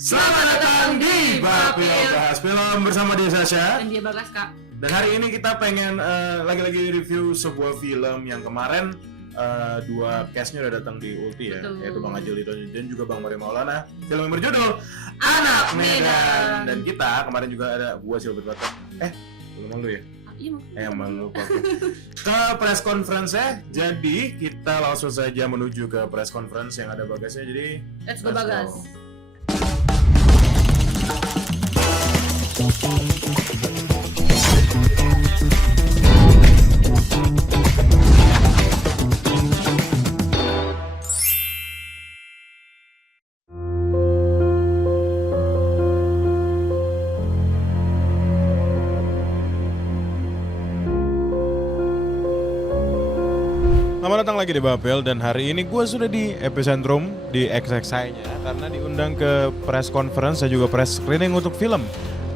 Selamat datang di Bapil Bahas Film bersama dia Sasha dan dia Bagas, Kak. Dan hari ini kita pengen lagi-lagi review sebuah film yang kemarin dua castnya udah datang di Ulti ya. Betul. Yaitu Bang Ajil Dito dan juga Bang Mario Maulana. Film yang berjudul Anak Medan. Dan kita kemarin juga ada gua Silbert Batak. Belum lu ya? Iya, Emang lupa aku. Ke press conference ya. Jadi kita langsung saja menuju ke press conference yang ada Bagasnya. Jadi let's go Bagas. Selamat datang lagi di Bapel dan hari ini gue sudah di Epicentrum di XXI-nya karena diundang ke press conference dan juga press screening untuk film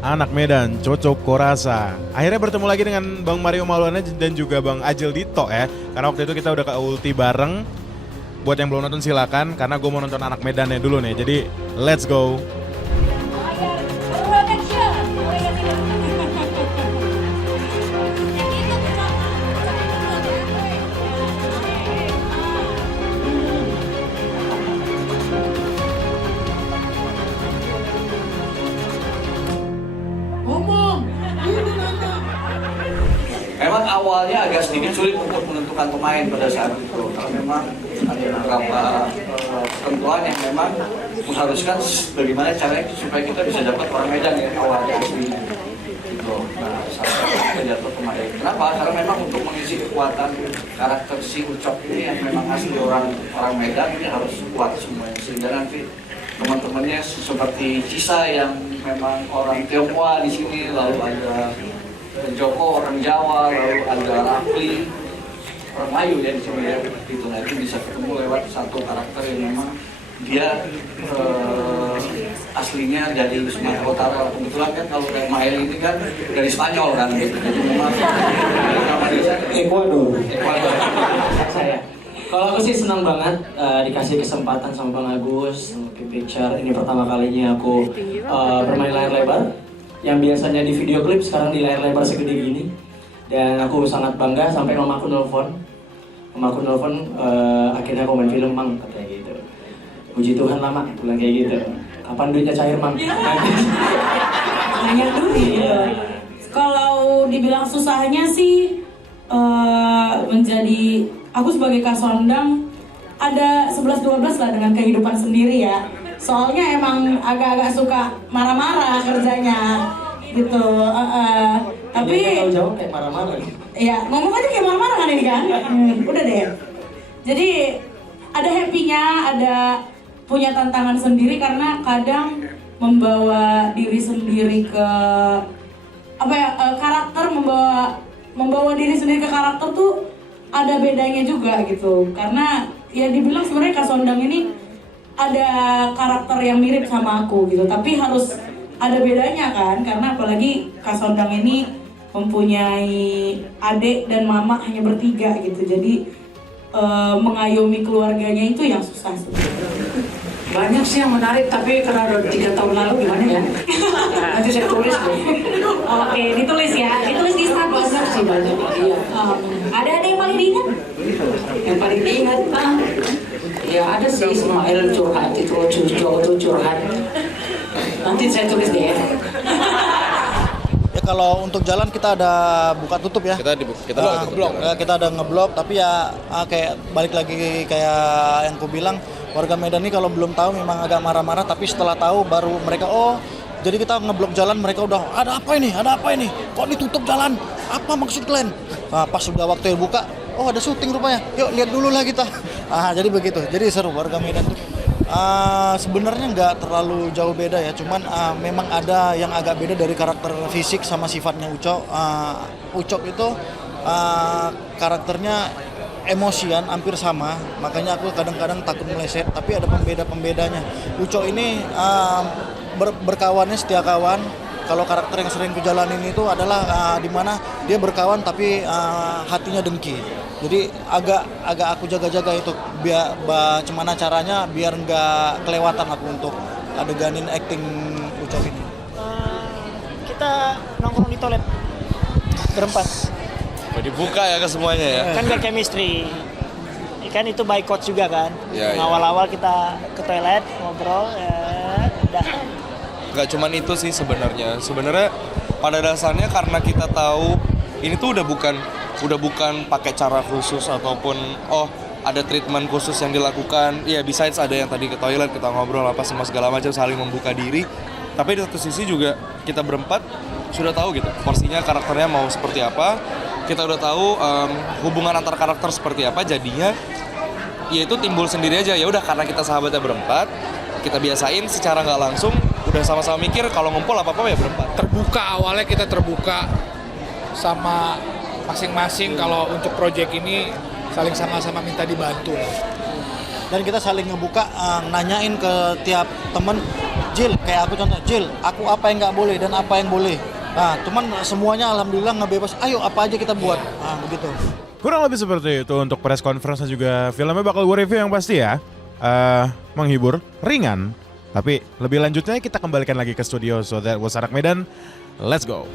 Anak Medan Cocok Korasa. Akhirnya bertemu lagi dengan Bang Mario Maulana dan juga Bang Ajil Dito ya. Karena waktu itu kita udah ke Ulti bareng. Buat yang belum nonton silakan karena gue mau nonton Anak Medannya dulu nih. Jadi let's go. Memang awalnya agak sedikit sulit untuk menentukan pemain pada saat itu karena memang ada beberapa ketentuan yang memang mengharuskan bagaimana caranya supaya kita bisa dapat orang Medan ya awalnya aslinya gitu. Nah, sampai kita dapat pemain. Kenapa? Karena memang untuk mengisi kekuatan karakter si Ucok ini yang memang asli orang Medan ini harus kuat semuanya sehingga nanti teman-temannya seperti Cisa yang memang orang Tionghoa di sini, lalu ada Joko orang Jawa, lalu ada Rafli orang Melayu ya di sini ya, gitu. Nah itu bisa ketemu lewat satu karakter yang memang dia aslinya dari Sumatera Utara. Kebetulan kan kalau Mael ini kan dari Spanyol kan, gitu. Jadi memang nama dia Ecuador. Saya. Kalau aku sih senang banget dikasih kesempatan sama Bang Agus, sama Picture. Ini pertama kalinya aku bermain layar lebar. Yang biasanya di video klip sekarang di layar lebar segede gini. Dan aku sangat bangga sampai mamaku nelfon. Akhirnya aku main film, Mang, katanya gitu. Puji Tuhan lama, bilang kayak gitu. Kapan duitnya cair, Mang? Nanya dulu gitu. Kalau dibilang susahnya sih menjadi aku sebagai kasondang ada 11-12 lah dengan kehidupan sendiri ya. Soalnya emang agak-agak suka marah-marah kerjanya gitu. Tapi kalau jawab kayak marah-marah. ya ngomong aja kayak marah-marah kan ini kan. Udah deh. Jadi ada happy-nya, ada punya tantangan sendiri karena kadang membawa diri sendiri ke karakter, membawa diri sendiri ke karakter tuh ada bedanya juga gitu. Karena ya dibilang sebenarnya Kasondang ini ada karakter yang mirip sama aku gitu, tapi harus ada bedanya kan, karena apalagi Kasondang ini mempunyai adik dan mama hanya bertiga gitu, jadi mengayomi keluarganya itu yang susah sebenarnya. Banyak sih yang menarik, tapi karena udah 3 tahun lalu gimana ya? Nanti saya tulis deh. Oke, ditulis ya, ditulis di status. Banyak sih, banyak. Iya. Ada yang paling diingat? Yang paling diingat, ya ada sih Ismail curhat, itu curhat. Nanti saya tulis deh. Ya kalau untuk jalan kita ada buka tutup ya. Kita ada ngeblok, tapi ya kayak balik lagi kayak yang ku bilang, warga Medan ini kalau belum tahu memang agak marah-marah, tapi setelah tahu baru mereka jadi kita ngeblok jalan, mereka udah ada apa ini? Kok ditutup jalan? Apa maksud kalian? Nah, pas sudah waktu buka, ada syuting rupanya. Yuk lihat dulu lah kita. Jadi begitu. Jadi seru warga Medan tuh. Sebenarnya nggak terlalu jauh beda ya, cuman memang ada yang agak beda dari karakter fisik sama sifatnya Ucok. Ucok itu karakternya emosian, hampir sama, makanya aku kadang-kadang takut meleset, tapi ada pembedanya. Ucok ini berkawannya setia kawan. Kalau karakter yang sering kujalanin itu adalah di mana dia berkawan tapi hatinya dengki. Jadi agak aku jaga-jaga itu biar gimana caranya biar nggak kelewatan aku untuk adeganin acting Ucok ini? Kita nongkrong di toilet berempat. Dibuka ya ke semuanya ya. Kan biar chemistry. Kan itu by coach juga kan. Iya, iya. Awal-awal kita ke toilet ngobrol, ya udah. Gak cuman itu sih sebenarnya. Sebenarnya pada dasarnya karena kita tahu ini tuh udah bukan pakai cara khusus ataupun ada treatment khusus yang dilakukan. Ya besides ada yang tadi ke toilet kita ngobrol apa semua segala macam saling membuka diri. Tapi di satu sisi juga kita berempat sudah tahu gitu porsinya karakternya mau seperti apa. Kita udah tahu hubungan antar karakter seperti apa, jadinya ya itu timbul sendiri aja. Ya udah karena kita sahabatnya berempat, kita biasain secara nggak langsung udah sama-sama mikir kalau ngumpul apa-apa ya berempat. Terbuka, awalnya kita terbuka sama masing-masing kalau untuk proyek ini saling sama-sama minta dibantu. Dan kita saling ngebuka, nanyain ke tiap temen, Jil, kayak aku contoh, Jil, aku apa yang nggak boleh dan apa yang boleh. Nah, cuman semuanya alhamdulillah ngebebas, ayo apa aja kita buat, begitu. Kurang lebih seperti itu untuk press conference dan juga filmnya bakal gue review yang pasti ya. Menghibur, ringan, tapi lebih lanjutnya kita kembalikan lagi ke studio. So that was Anak Medan, let's go.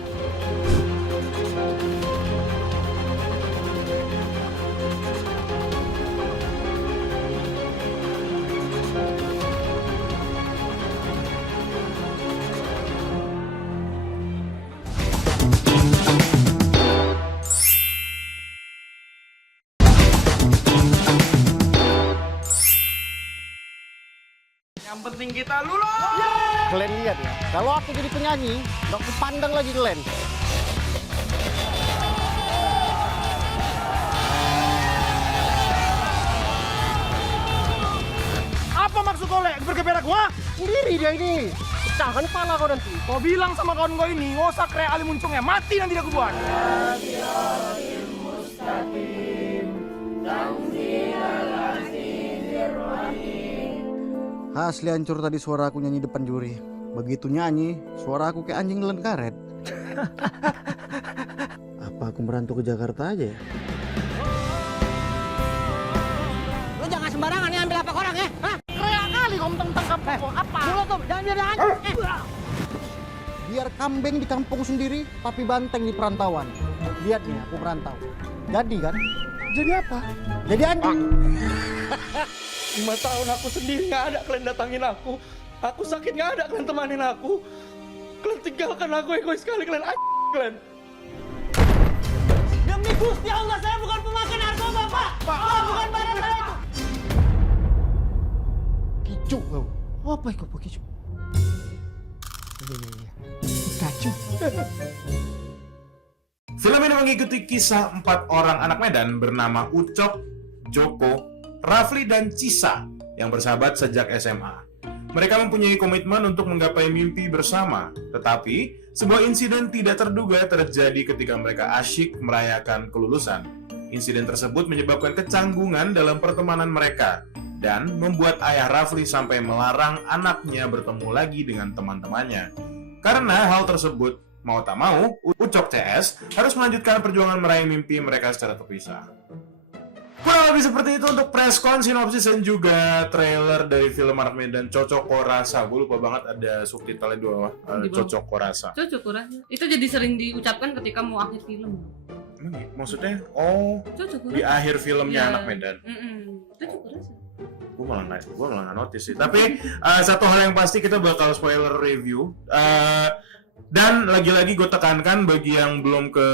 Yang penting kita lulus. Glenn lihat ya, kalau aku jadi penyanyi, aku pandang lagi Glenn. Apa maksud kau bergeberak gua? Sendiri dia ini, pecahkan kepala kau nanti. Kau bilang sama kawan kau ini, nggak usah kreasi ali muncungnya, mati nanti aku buat. Asli hancur tadi suara aku nyanyi depan juri. Begitu nyanyi, suara aku kayak anjing nelen karet. Apa aku merantau ke Jakarta aja ya? Lu jangan sembarangan ya ambil apa orang ya. Hah? Kreasi kali kau tentang apa? Mulut tuh, jangan biar Biar kambing di kampung sendiri, tapi banteng di perantauan. Lihat nih, aku merantau. Jadi kan? Jadi apa? Jadi anjing. 5 tahun aku sendiri nggak ada kalian datangin aku. Aku sakit nggak ada kalian temanin aku. Kalian tinggalkan aku egois sekali kalian kalian. Demi Gusti Allah, saya bukan pemakan narkoba, Pak. Bukan barang saya itu. Kicuk kau. Apa itu Pak Kicuk? Iya. Kacuk. Film ini mengikuti kisah 4 orang anak Medan bernama Ucok, Joko, Rafli, dan Cisa yang bersahabat sejak SMA. Mereka mempunyai komitmen untuk menggapai mimpi bersama, tetapi sebuah insiden tidak terduga terjadi ketika mereka asyik merayakan kelulusan. Insiden tersebut menyebabkan kecanggungan dalam pertemanan mereka dan membuat ayah Rafli sampai melarang anaknya bertemu lagi dengan teman-temannya. Karena hal tersebut, mau tak mau, Ucok CS harus melanjutkan perjuangan meraih mimpi mereka secara terpisah. Kurang lebih seperti itu untuk preskon, sinopsis, dan juga trailer dari film Anak Medan Cocok Rasa. Gue lupa banget ada subtitlenya di bawah, Cocok Rasa. Cocok Rasa. Itu jadi sering diucapkan ketika mau akhir film. Maksudnya, di akhir filmnya Anak Medan. Cocok Rasa. Gue malah nggak notice sih. Tapi satu hal yang pasti kita bakal spoiler review. Dan lagi-lagi gue tekankan bagi yang belum ke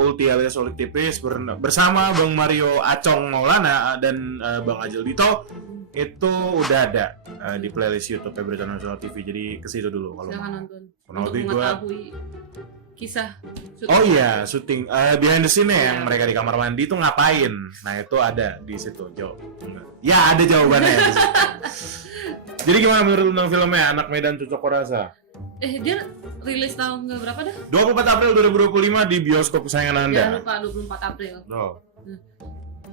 Ulti alias Ulik Tipis bersama Bang Mario Acong Maulana dan Bang Ajil Dito itu udah ada di playlist YouTube Berita Nasional TV. Jadi ke situ dulu kalau jangan nonton. Untuk mengetahui kisah syuting. Oh iya, syuting behind the scene yang mereka di kamar mandi itu ngapain. Nah, itu ada di situ, Jo. Ya, ada jawabannya ya di situ. Jadi gimana menurut tentang filmnya Anak Medan Cocok Rasa? Dia rilis tahun berapa dah? 24 April 2025 di bioskop kesayangan Anda. Jangan lupa 24 April.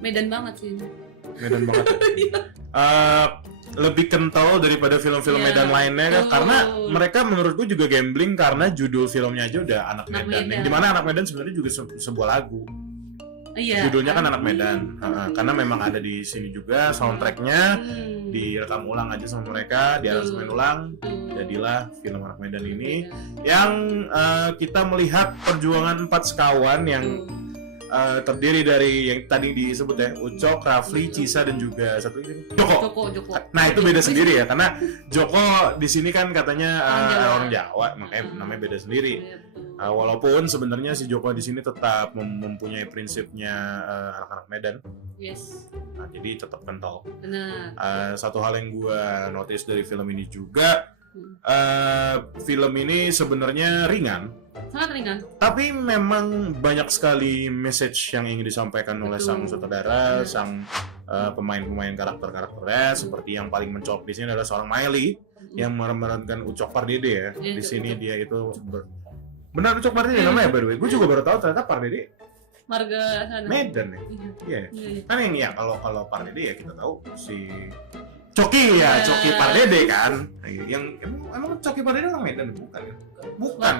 Medan banget sih ini. Medan banget. Lebih kental daripada film-film Medan lainnya karena mereka menurutku juga gambling karena judul filmnya aja udah Anak Medan. Yang dimana Anak Medan sebenarnya juga sebuah lagu. Iya. Judulnya kan Anak Medan. Karena memang ada di sini juga soundtracknya, direkam ulang aja sama mereka, diaransemen ulang, jadilah film Anak Medan ini yang kita melihat perjuangan 4 sekawan yang terdiri dari yang tadi disebut ya, Ucok, Rafli, Cisa dan juga satu lagi Joko. Nah itu beda sendiri ya, karena Joko di sini kan katanya orang Jawa, makanya namanya beda sendiri. Walaupun sebenarnya si Joko di sini tetap mempunyai prinsipnya anak-anak Medan. Yes. Nah, jadi tetap kental. Benar. Satu hal yang gue notice dari film ini juga, film ini sebenarnya ringan. Sangat ringan. Tapi memang banyak sekali message yang ingin disampaikan oleh sang sutradara, sang pemain-pemain karakternya. Seperti yang paling mencolok di sini adalah seorang Miley yang memerankan Ucok Pardede ya. Di sini dia itu benar Ucok Pardede namanya by the way. Gue juga baru tahu ternyata Pardede Marga sana. Medan ya. Iya. Kan yang ya kalau Pardede ya kita tahu si Coki ya, Coki Pardede kan. Yang emang Coki Pardede orang Medan bukan ya? Bukan.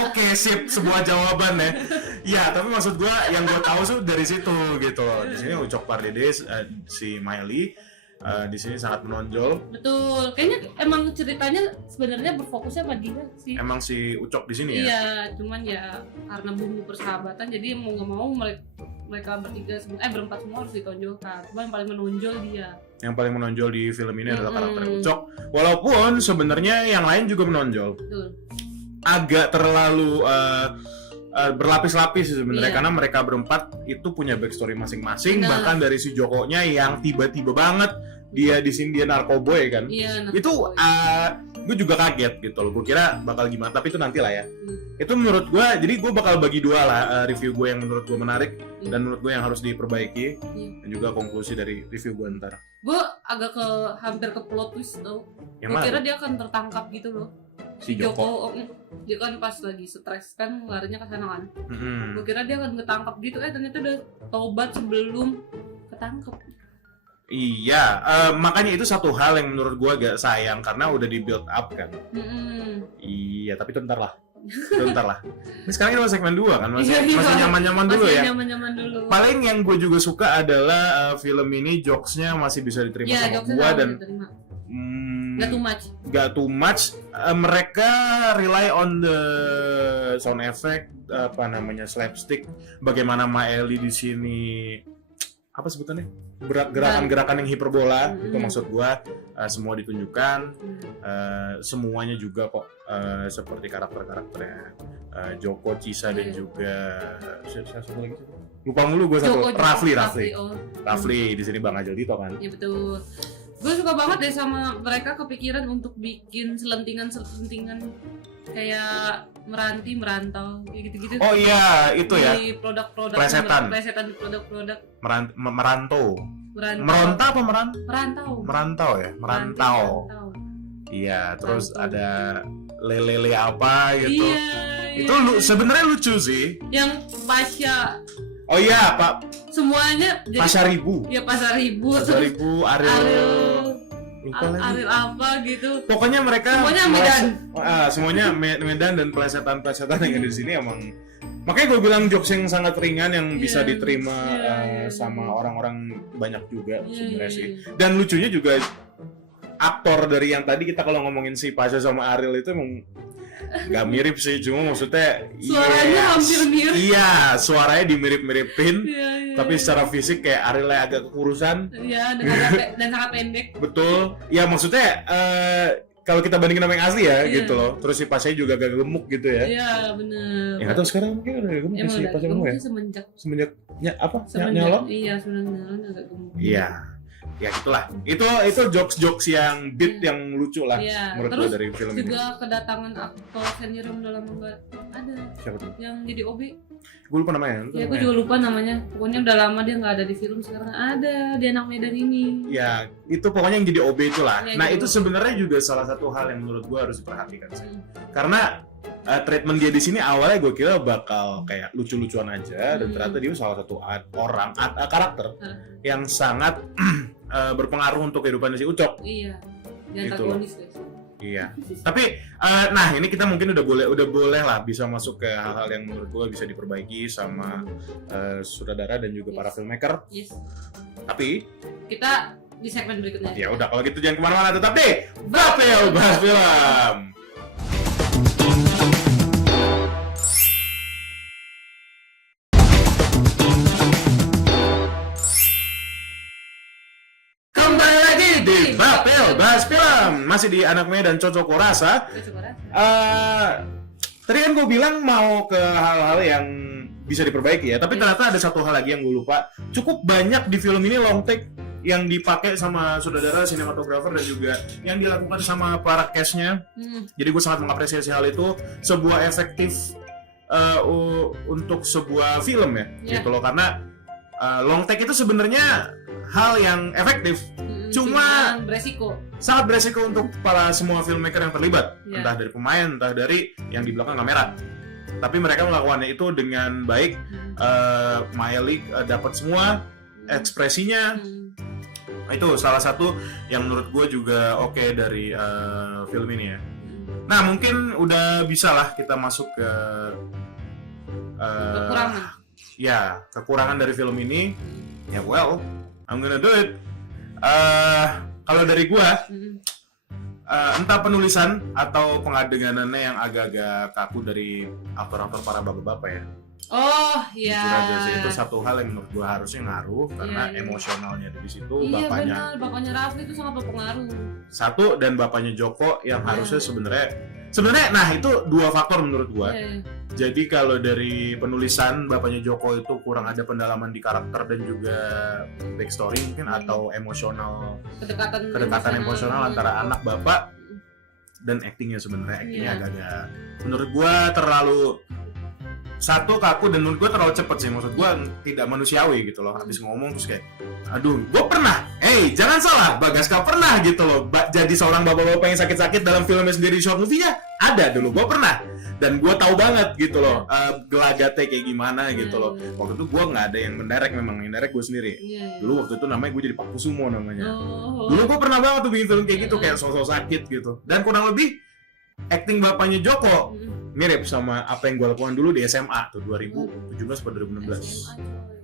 Oke, sip, sebuah jawaban ya. Ya, tapi maksud gua yang gua tahu tuh dari situ gitu loh. Di sini Ucok Pardede si Miley di sini sangat menonjol. Betul. Kayaknya emang ceritanya sebenarnya berfokusnya pada dia sih. Emang si Ucok di sini ya? Iya, cuman ya karena bumbu persahabatan jadi mau nggak mau mereka berempat semua harus ditonjolkan. Cuman yang paling menonjol dia. Yang paling menonjol di film ini adalah karakter Ucok. Walaupun sebenarnya yang lain juga menonjol. Betul. Agak terlalu berlapis-lapis sih sebenarnya karena mereka berempat itu punya backstory masing-masing. Bahkan dari si Jokonya yang tiba-tiba banget dia di sini dia narkoboy kan. Itu gue juga kaget gitu loh. Gue kira bakal gimana, tapi itu nanti lah ya. Itu menurut gue, jadi gue bakal bagi dua lah review gue yang menurut gue menarik dan menurut gue yang harus diperbaiki dan juga konklusi dari review gue ntar. Gue agak hampir ke plot twist tau. Gue kira dia akan tertangkap gitu loh. Si Joko dia kan pas lagi stres kan larinya ke sana kan. Gue kira dia akan ketangkap gitu, ternyata udah tobat sebelum ketangkap. Iya, makanya itu satu hal yang menurut gue agak sayang karena udah di build up kan. Iya, tapi itu ntar lah. Ini sekarang kita segmen 2 kan, masih nyaman-nyaman dulu ya. Nyaman-nyaman dulu. Paling yang gue juga suka adalah film ini jokesnya masih bisa diterima sama gue dan Gak too much. Mereka rely on the sound effect, slapstick. Bagaimana Maeli di sini apa sebutannya? Gerakan-gerakan yang hiperbola itu maksud gua semua ditunjukkan. Semuanya juga kok seperti karakternya Joko, Cisa dan juga siapa lagi? Lupa mulu gua satu. Rafli di sini Bang Ajel Dito kan. Iya betul. Gue suka banget deh sama mereka kepikiran untuk bikin selentingan kayak merantau kayak gitu-gitu. Oh iya, itu ya. Di produk-produk plesetan di produk-produk. Merantau. Meronta apa merantau? Merantau. Iya, terus ada lele apa gitu. Iya. Itu sebenarnya lucu sih. Yang Pasha. Oh iya, Pak. Semuanya jadi Pasaribu. Ya Pasaribu, Ariel apa gitu. Pokoknya mereka semuanya Medan. Semuanya Medan dan plesetan-plesetan yang ada di sini emang. Makanya gue bilang jokes yang sangat ringan yang bisa diterima sama orang-orang banyak juga sebenarnya sih. Dan lucunya juga aktor dari yang tadi kita kalau ngomongin si Pasha sama Ariel itu emang gak mirip sih, cuma maksudnya suaranya hampir mirip. Iya, suaranya dimirip-miripin. Tapi secara fisik kayak Arielnya agak kekurusan. Iya, dan sangat pendek. Betul. Ya maksudnya kalau kita bandingin sama yang asli ya gitu loh. Terus si Pasha juga agak gemuk gitu ya. Iya, bener. Ya atau sekarang mungkin udah gemuk si Pasha gemuk ya. Semenjak nyolong? Iya, nyolong agak gemuk. Iya. Ya itulah, itu jokes yang beat yang lucu lah menurut gue dari film ini. Terus juga kedatangan aktor senior yang udah lama nggak ada. Siapa tuh? Yang jadi OB. Gue lupa namanya. Ya gue juga lupa namanya. Pokoknya udah lama dia nggak ada di film, sekarang ada di Anak Medan ini. Ya itu pokoknya yang jadi OB itulah. Nah itu sebenarnya juga salah satu hal yang menurut gue harus diperhatikan sih. Karena treatment dia di sini awalnya gue kira bakal kayak lucu-lucuan aja dan ternyata dia salah satu karakter yang sangat berpengaruh untuk kehidupan si Ucok. Iya, dia antagonis guys. Iya. Tapi nah ini kita mungkin udah boleh lah bisa masuk ke hal-hal yang menurut gue bisa diperbaiki sama sutradara dan juga para filmmaker. Yes. Tapi Kita di segmen berikutnya. ya udah kalau gitu jangan kemana-mana, tetap di Bapel Bahas Film. Kembali lagi di Bapel Bahas Film, masih di Anak Medan Cocok Korasa. Tadi kan gue bilang mau ke hal-hal yang bisa diperbaiki ya, tapi ternyata ada satu hal lagi yang gue lupa. Cukup banyak di film ini long take yang dipakai sama sutradara, sinematografer dan juga yang dilakukan sama para cast-nya. Jadi gue sangat mengapresiasi hal itu, sebuah efektif untuk sebuah film ya, gitu loh, karena long take itu sebenarnya hal yang efektif. Cuma beresiko. Sangat beresiko untuk para semua filmmaker yang terlibat, entah dari pemain, entah dari yang di belakang kamera. Tapi mereka melakukannya itu dengan baik. Maeli dapat semua ekspresinya. Itu salah satu yang menurut gue juga oke dari film ini ya. Nah mungkin udah bisa lah kita masuk ke Kekurangan. Ya kekurangan dari film ini. Ya well, I'm gonna do it. Kalau dari gua, entah penulisan atau pengadeganannya yang agak-agak kaku dari aktor-aktor para bapak-bapak ya. Oh iya. Jujur aja sih, itu satu hal yang menurut gua harusnya ngaruh karena emosionalnya di situ. Iya bapaknya. benar, bapaknya Rafli itu sangat berpengaruh. Satu, dan bapaknya Joko yang harusnya sebenarnya nah itu dua faktor menurut gua. Jadi kalau dari penulisan bapaknya Joko itu kurang ada pendalaman di karakter dan juga backstory mungkin atau emosional, kedekatan emosional antara anak bapak dan aktingnya sebenarnya agak-agak menurut gua terlalu kaku dan menurut gue terlalu cepet sih, maksud gue tidak manusiawi gitu loh. Habis ngomong terus kayak aduh, gue pernah, jangan salah, Bagaska pernah gitu loh jadi seorang bapak-bapak yang sakit-sakit dalam filmnya sendiri, short movie-nya ada dulu, gue pernah dan gue tahu banget gitu loh gelagatnya kayak gimana gitu loh. Waktu itu gue nggak ada yang mendirect, memang yang direct gue sendiri. Dulu waktu itu namanya gue jadi Pak Kusumo namanya. Dulu gue pernah banget tuh bikin film kayak gitu, kayak sosok sakit gitu, dan kurang lebih acting bapaknya Joko mirip sama apa yang gue lakukan dulu di SMA tuh 2017 atau 2016.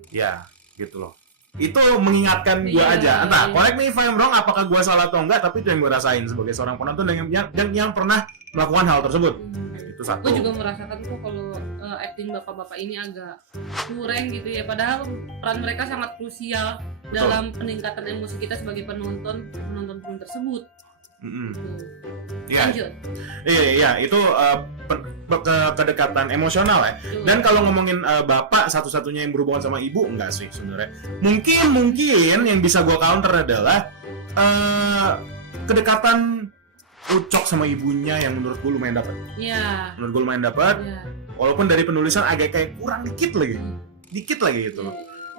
Ya, gitu loh. Itu mengingatkan gue aja. Entah, correct me if I'm wrong, apakah gue salah atau enggak, tapi itu yang gue rasain sebagai seorang penonton yang pernah melakukan hal tersebut. Itu satu. Gue juga merasakan kok kalau acting bapak-bapak ini agak kurang gitu ya. Padahal peran mereka sangat krusial dalam peningkatan emosi kita sebagai penonton film tersebut. Iya, itu kedekatan emosional ya. Dan kalau ngomongin bapak satu-satunya yang berhubungan sama ibu, enggak sih sebenarnya. Mungkin yang bisa gue counter adalah kedekatan Ucok sama ibunya yang menurut gue lumayan dapat. Iya. Menurut gue lumayan dapat. Walaupun dari penulisan agak kayak kurang dikit lagi gitu.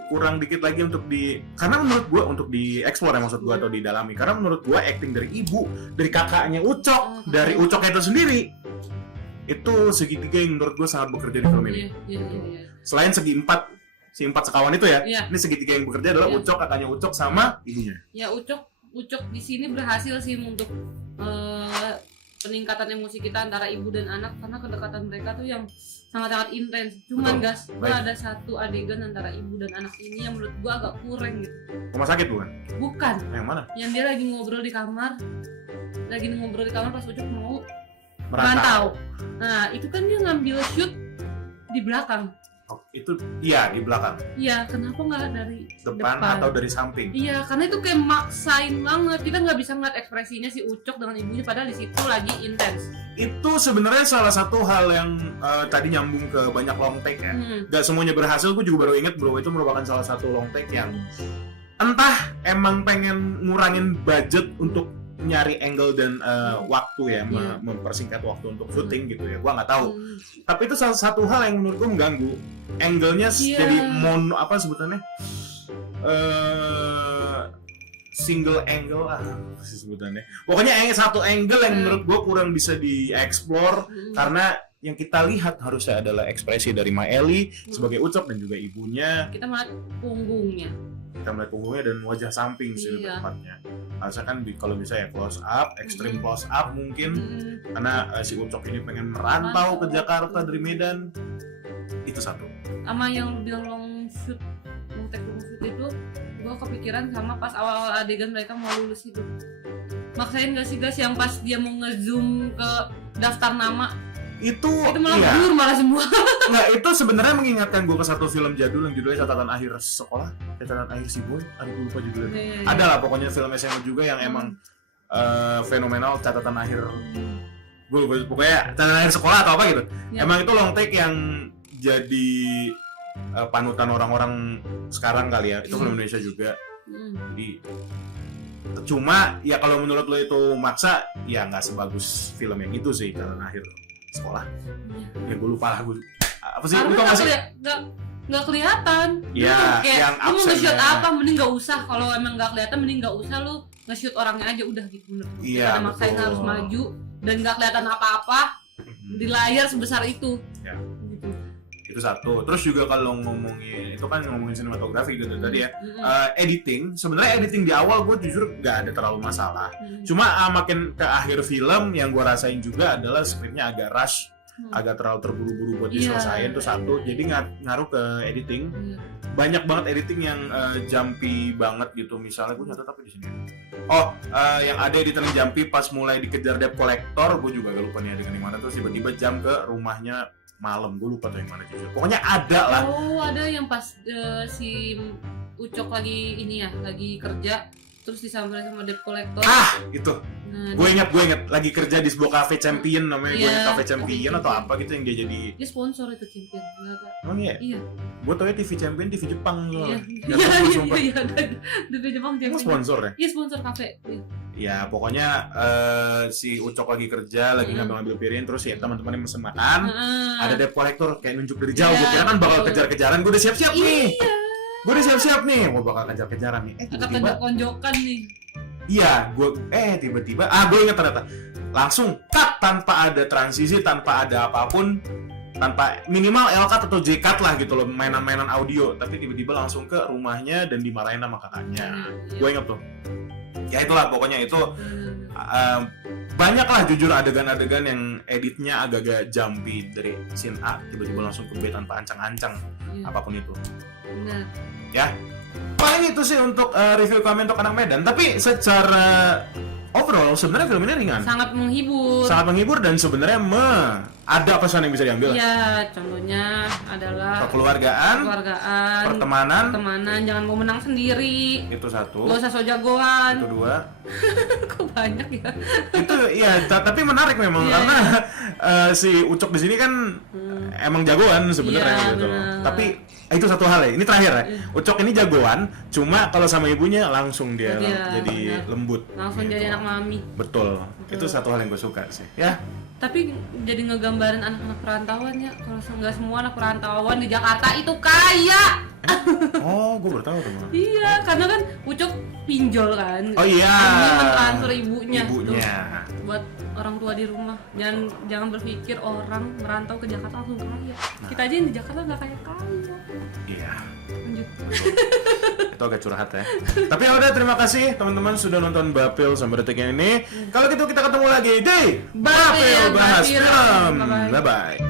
Kurang dikit lagi karena menurut gue untuk dieksplor ya, maksud gue, atau didalami. Karena menurut gue acting dari ibu, dari kakaknya Ucok, dari Ucok itu sendiri, itu segitiga yang menurut gue sangat bekerja di film ini. Selain si empat sekawan itu ya, ini segitiga yang bekerja adalah Ucok, kakaknya Ucok sama ibunya. Ya Ucok di sini berhasil sih untuk peningkatan emosi kita antara ibu dan anak, karena kedekatan mereka tuh yang sangat-sangat intens. Cuman gas, ada satu adegan antara ibu dan anak ini yang menurut gua agak kurang gitu. Rumah sakit bukan? Bukan. Yang mana? Yang dia lagi ngobrol di kamar pas Ucok mau merantau. Nah itu kan dia ngambil shoot di belakang. Itu iya di belakang. Iya, kenapa nggak dari depan atau dari samping? Iya, karena itu kayak maksain banget. Kita nggak bisa ngeliat ekspresinya si Ucok dengan ibunya, padahal di situ lagi intens. Itu sebenarnya salah satu hal yang tadi nyambung ke banyak long take ya. Gak semuanya berhasil. Gue juga baru inget bro, itu merupakan salah satu long take yang entah emang pengen ngurangin budget untuk nyari angle dan waktu ya, mempersingkat waktu untuk syuting gitu ya, gua nggak tahu. Tapi itu salah satu hal yang menurut gua mengganggu. Angle-nya jadi apa sebutannya, single angle lah sebutannya. Pokoknya satu angle yang menurut gua kurang bisa dieksplor karena yang kita lihat harusnya adalah ekspresi dari Maeli sebagai Ucok dan juga ibunya. Kita melihat punggungnya dan wajah samping sih lebih tepatnya. harusnya kan kalau bisa ya close up, extreme close up mungkin, karena si Ucok ini pengen merantau ke Jakarta dari Medan. Itu satu. Sama yang bilang long shoot itu, gue kepikiran sama pas awal-awal adegan mereka mau lulus itu. Maksain gak sih guys yang pas dia mau ngezoom ke daftar nama? Itu malah blur malah semua. Nggak, itu sebenarnya mengingatkan gue ke satu film jadul yang judulnya Catatan Akhir Sekolah, Catatan Akhir Si Boy, gue lupa judulnya. Ada lah pokoknya film SMA juga yang emang fenomenal, Catatan Akhir, gue lupa pokoknya Catatan Akhir Sekolah atau apa gitu. Emang itu long take yang jadi panutan orang-orang sekarang kali ya. Itu film Indonesia juga. Jadi cuma ya kalau menurut lo itu maksa, ya nggak sebagus film yang itu sih, Catatan Akhir Sekolah. Ya gue lupa lah, apa sih? Karena nggak kelihatan. Ya, kayak yang lu mau nge-shoot apa, mending nggak usah. Kalau emang nggak kelihatan, mending nggak usah lu nge-shoot orangnya aja udah gitu menurut gue. Iya, karena maksain harus maju dan nggak kelihatan apa-apa di layar sebesar itu. Ya. Itu satu. Terus juga kalau ngomongin itu kan ngomongin sinematografi gitu tadi ya. Editing, sebenarnya editing di awal gue jujur nggak ada terlalu masalah. Cuma makin ke akhir film yang gue rasain juga adalah skripnya agak rush, agak terlalu terburu-buru buat diselesain. Itu satu. Jadi ngaruh ke editing. Banyak banget editing yang jumpy banget gitu. Misalnya gue nyatet apa di sini? Yang ada editing jumpy pas mulai dikejar debt collector, gue juga gak lupa nih adegan di mana, terus tiba-tiba jam ke rumahnya malam, gue lupa tuh yang mana jujur. Pokoknya ada lah. Ada yang pas si Ucok lagi ini ya, lagi kerja terus disamperin sama debt collector. Itu. Nah, gue ingat lagi kerja di sebuah cafe champion namanya, gue cafe champion atau apa gitu yang dia jadi. Dia sponsor itu champion. Oh iya. Iya. Gue tau ya TV champion TV Jepang loh. Iya. TV Jepang champion. Sponsor ya? Iya, sponsor cafe. Ya pokoknya si Ucok lagi kerja, lagi ngambil piring, terus ya teman-temannya mesen makan. Ada debt collector kayak nunjuk dari jauh, gue kira kan bakal kejar-kejaran, gue udah siap-siap nih. Gue udah siap-siap nih, gue bakal kejar-kejaran nih. Tiba-tiba konjokan nih. Iya, gue tiba-tiba gue ingat ternyata langsung cut tanpa ada transisi, tanpa ada apapun, tanpa minimal L-cut atau J-cut lah gitu loh, mainan-mainan audio, tapi tiba-tiba langsung ke rumahnya dan dimarahin sama kakaknya. Gue inget tuh. Ya itulah pokoknya itu banyak lah jujur adegan-adegan yang editnya agak-agak jumpy dari scene A tiba-tiba langsung ke B tanpa ancang-ancang apapun itu. Benar. Ya. Paling itu sih untuk review kami untuk Anak Medan. Tapi secara overall sebenarnya film ini ringan. Sangat menghibur. Sangat menghibur dan sebenarnya ada pesan yang bisa diambil. Iya, contohnya adalah kekeluargaan, pertemanan, jangan mau menang sendiri. Itu satu. Gak usah so jagoan. Itu dua. Kok banyak ya? Itu ya, tapi menarik memang karena si Ucok di sini kan emang jagoan sebenarnya gitu. Tapi itu satu hal ya. Ini terakhir ya. Ucok ini jagoan, cuma kalau sama ibunya langsung dia jadi lembut. Langsung gitu. Jadi anak mami. Betul. Itu satu hal yang gue suka sih. Ya. Tapi jadi ngegambarin anak-anak perantauan ya. Kalau nggak semua anak perantauan di Jakarta itu kaya. Gue baru tahu tuh. Iya, karena kan Ucok pinjol kan. Oh iya. Ini mentransfer ibunya. Tuh, buat orang tua di rumah. Jangan berpikir orang merantau ke Jakarta langsung kaya. Kita aja yang di Jakarta nggak kaya-kaya. Iya. Lanjut. Itu agak curhat ya. Tapi ya udah, terima kasih teman-teman sudah nonton Bapil sampai detik ini. Kalau gitu kita ketemu lagi di Bapil Bahas Film. Bye bye.